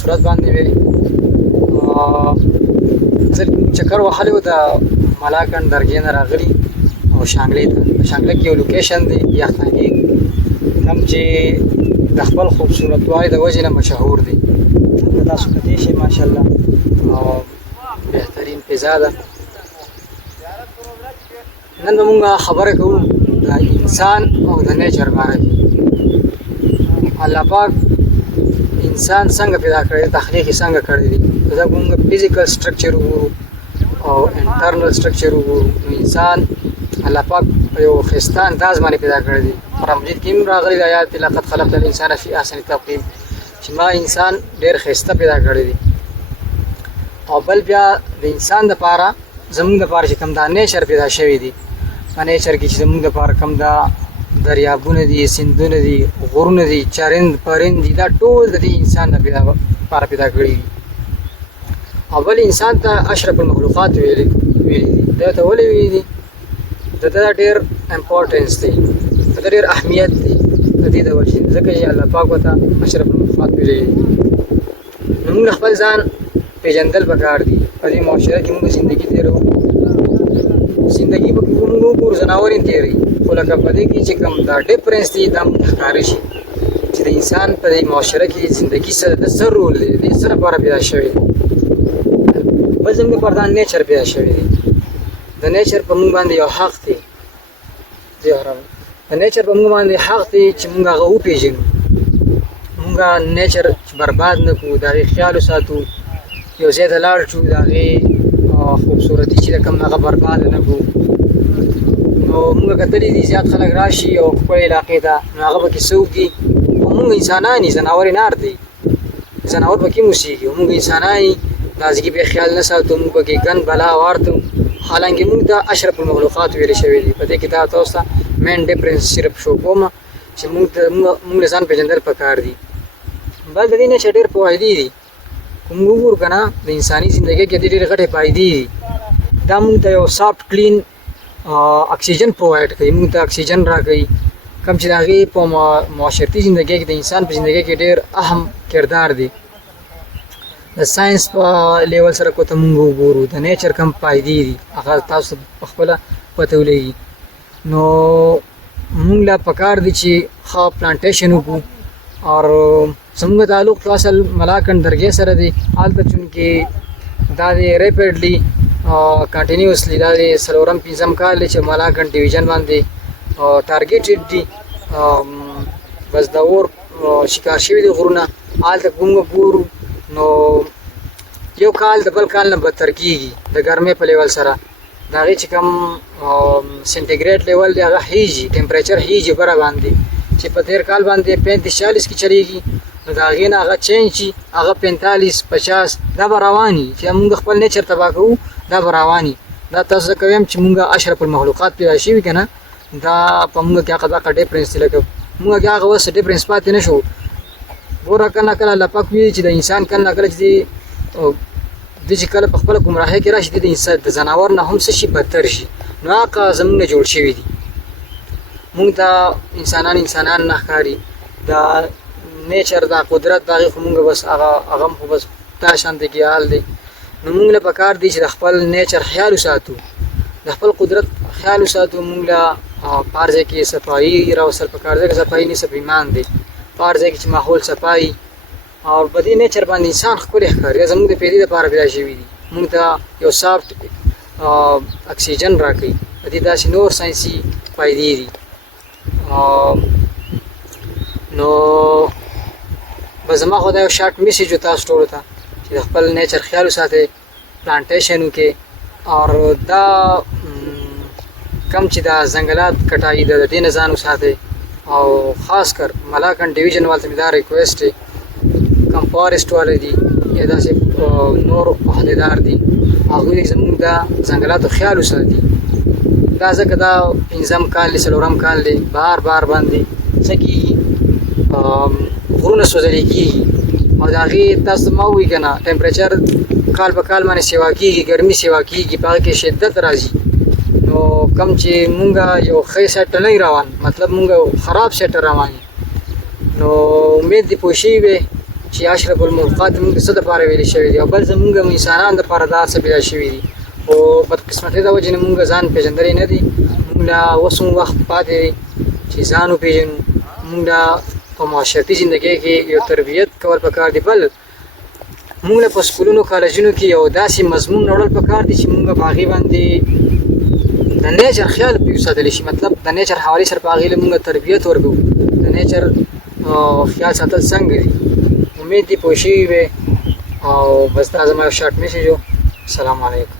صورت باندې وي. زه چکر وهلی و د ملاکنډ درګۍ نه راغلي او شانګلې ته. په شانګله کې یو لوکیشن دی یخنګي، کوم چې د خپل خوبصورتوالي د وجې نه مشهور دی. تاسو کتلی شئ ماشاءالله او بهترین فضا ده. نن به مونږ خبره کوو د انسان او د نیچر باره کې. الله پاک انسان څنګه پیدا کړی دی، تخلیق یې څنګه کړی دی. زه مونږ فزیکل سټرکچر وګورو او انټرنل سټرکچر وګورو. نو انسان الله پاک په یو ښایسته انداز باندې پیدا کړی دی. قرآن مجید کې هم راغلی د آیات لقد خلقنا الانسان فی احسن تقویم، چې ما انسان ډېر ښایسته پیدا کړی دی. او بل بیا د انسان دپاره زمونږ دپاره چې کوم دا نیچر پیدا شوی دی، په نیچر کې چې زمونږ دپاره کوم دا دریابونه دي، سیندونه دي، غرونه دي، چرند پرند دي، دا ټول د دې انسان دپاره پیدا کړي دي. او بل انسان ته اشرف المخلوقات ویلي دي. دا ته ولې ویلي دي؟ د ده ډېر امپورټنس دی، د ده ډېر اهمیت دی د دې د وجې، ځکه چې الله پاک ورته اشرف المخلوقات ویلي دي. نو موږ خپل ځان پېژندل پکار دي. په دې معاشره کې موږ زندګي تېروو، زندګي پکې موږ وګورو ځناور یې تېروي، خو لکه په دې کې چې کوم دا ډفرنس دی دا موږ ته ښکاره شي چې د انسان په دې معاشره کې زندګي سره د څه رول دی، د څه لپاره پیدا شوی دی. بل زموږ لپاره دا نیچر پیدا شوی دی. د نیچر په موږ باندې یو حق دی، د نیچر په موږ باندې حق دی چې موږ هغه وپېژنو. موږ نیچر برباد نه کړو، د هغې خیال وساتو، یو ځای ته لاړ شو د هغې خوبصورتي چې د کوم هغه برباد نه کړو. نو موږ کتلی دي زیات خلک راشي او خپلې علاقې ته، نو هغه پکې څه وکړي. او موږ انسانان یو، ځناور یې نه ارتئ، ځناور پکې هم اوسېږي او موږ انسانان یو، د ازګي بې خیال نه ساتو، موږ پکې ګند بلا وارتو. حالانکې موږ ته اشرف المخلوقات ویلې شوي دي. په دې کې دا تاسو ته مین ډفرنس صرف شو کوم چې موږ له ځان پېژندل پکار دي. بل د دې نه چې ډېر فوایدې دي، خو موږ وګورو که نه د انساني زندګۍ کې ډېرې غټې فایدې دي. دا موږ ته یو سافټ کلین اکسیجن پرووایډ کوي، موږ ته اکسیجن راکوي، کوم چې د هغې په معاشرتي زندګۍ کې د انسان په زندګۍ کې ډېر اهم کردار دی. د ساینس په لیول سره که ته موږ وګورو د نیچر کوم فایدې دي هغه تاسو په خپله پته ولګي. نو موږ له پکار دي چې ښه پلانټیشن وکړو. او زموږ تعلق تو اصل ملاکنډ درګۍ سره دی. هلته چونکې دا د ریپیډلی کنټینیوسلی دا د څلورم پنځم کال دی چې ملاکنډ ډویژن باندې ټارګېټډ دي. بس د اور شکار شوي دي غرونه. هلته موږ ګورو نو یو کال د بل کال نه بدتر کېږي د ګرمۍ په لیول سره. د هغې چې کوم سینټیګریډ لیول دی هغه هیږي، ټمپریچر هیږي بره باندې، چې په تېر کال باندې 35-40 کې چلیږي. نو د هغې نه هغه چینج شي، هغه 45-50 دا به رواني چې موږ خپل نیچر تباه کوو، دا به رواني. دا تاسو ته کویم چې موږ اشرف المخلوقات پیدا شوي که نه، دا په موږ کې هغه دغه ډفرنس دی. لکه موږ کې هغه اوس ډفرنس پاتې نه شو. ګوره کله نه کله الله پاک وایي چې د انسان کله نه کله چې دی چې کله په خپله ګمراهۍ کې راشي د انسان د ځناور نه هم څه شي بدتر شي. نو هغه زموږ نه جوړ شوي دي. موږ ته انسانان نه ښکاري. دا نیچر دا قدرت د هغې خو موږ بس هغه هم خو بس دا شانتې کې حال دی. نو موږ له پکار دی چې د خپل نیچر خیال وساتو، د خپل قدرت خیال وساتو. موږ له په هر ځای کې صفایي راوستل پکار دی. که صفایي نصف ایمان دی. په هر ځای کې چې ماحول صفایي او په دې نیچر باندې انسان ښکلی ښکاري. زموږ د پیدې دپاره پیدا شوي دي. موږ ته یو سافټ اکسیجن راکوي. د دې داسې نور ساینسي فایدې دي. نو بس زما خو دا یو شارټ میسیج و تاسو ټولو ته چې د خپل نیچر خیال وساتئ، پلانټیشن وکړئ. او دا کم چې دا ځنګلات کټایي د دې نه ځان وساتئ. او خاص کر ملاکنډ ډویژن والته مې دا ریکویسټ دی، کم فارسټ والا دي یا داسې نور عهدیدار دي، هغوی زموږ د ځنګلاتو خیال وساتي. دا ځکه دا 5م کال دی، 4م کال دی، بهار باندې څه کېږي، غرونه سوځلي کېږي. او د هغې تاسو ما ووایي که نه ټمپریچر کال په کال باندې سیوا کېږي، ګرمي سیوا کېږي، په هغه کې شدت راځي. نو کوم چې مونږ یو ښه سیټ نه روان، مطلب مونږ خراب سیټ روان. نو امید دې پوه شوي وې چې اشرف المخلوقات موږ څه دپاره ویلې شوي دي او بل زموږ انسانانو دپاره دا څه پیدا شوي دي خو بدقسمتۍ د وجې نه موږ ځان پېژندلی نه دي موږ له اوس هم وخت پاتې دی چې ځان وپېژنو موږ له په معاشرتي زندګۍ کې یو تربیت کول پکار دي بل موږ له په سکولونو کالجونو کې یو داسې مضمون راوړل پکار دي چې موږ په هغې باندې د نیچر خیال پرې وساتلی شي مطلب د نیچر حوالې سره په هغې له موږ تربیت ورکوو د نیچر خیال ساتل څنګه دي امید دي پوه شوي وې او بس دا زما یو شارټ میسیج و السلام علیکم